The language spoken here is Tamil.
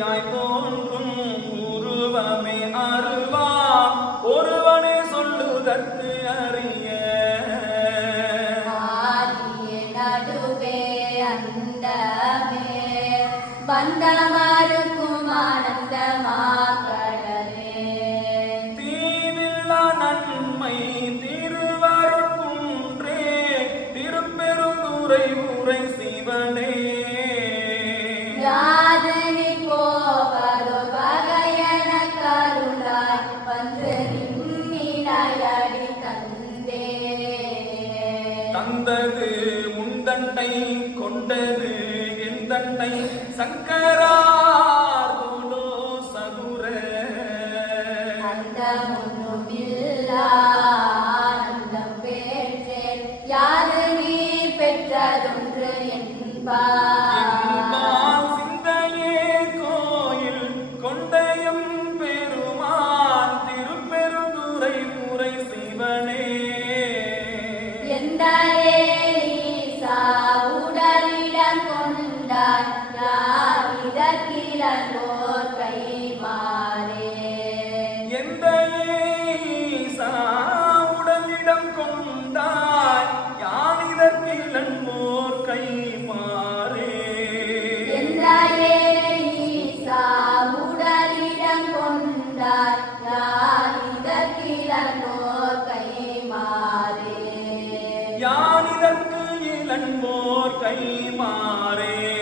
ஜோதியாய் தோன்றும் உருவமே அருவா. ஒருவனே சொல்லுதற்கு அறிய. நடுவே அண்டமே பந்தமருக்கும் ஆனந்தமாக்கடலே. தீவில்லா நன்மை திருவருக்குன்றே திருப்பெருந்துரை உரை சிவனே. நின்னிடையடி தந்தே தந்தது முந்தண்டை கொண்டது எந்தண்டை சங்கரார்குலோ சதுர. அந்த முன்னுமில்லா ஆனந்தம் பெற்றேன். யாது நீ பெற்றதொன்று என்பார். உடலிடம் கொண்டாய் யானிதற்கிலன் மோர் கைமாறே.